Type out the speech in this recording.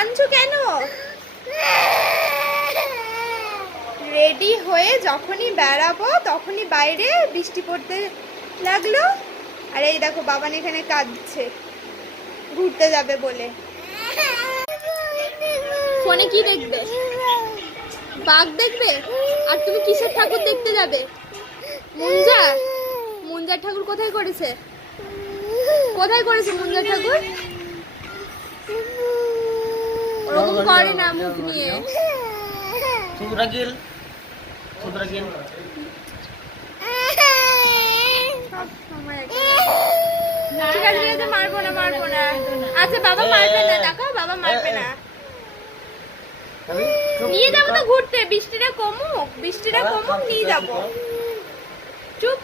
কাঁদছো কেন? রেডি হয়ে যখনই বেড়াবো তখনই বাইরে বৃষ্টি পড়তে লাগলো। আর এই দেখো বাবান এখানে কাঁদছে ঘুরতে যাবে বলে। ফোনে কি দেখবে? বাঘ দেখবে? আর তুমি কিসের ঠাকুর দেখতে যাবে? মুঞ্জা? মুঞ্জার ঠাকুর কোথায় করেছে? কোথায় করেছে মুঞ্জার ঠাকুর? ওরকম করে না মুখ নিয়ে। ঠিক আছে মারবো না মারবো না। আচ্ছা বাবা মারবে না, দেখো বাবা মারবে না। নিয়ে যাবো তো ঘুরতে, বৃষ্টিটা কমুক নিয়ে যাবো। চুপ।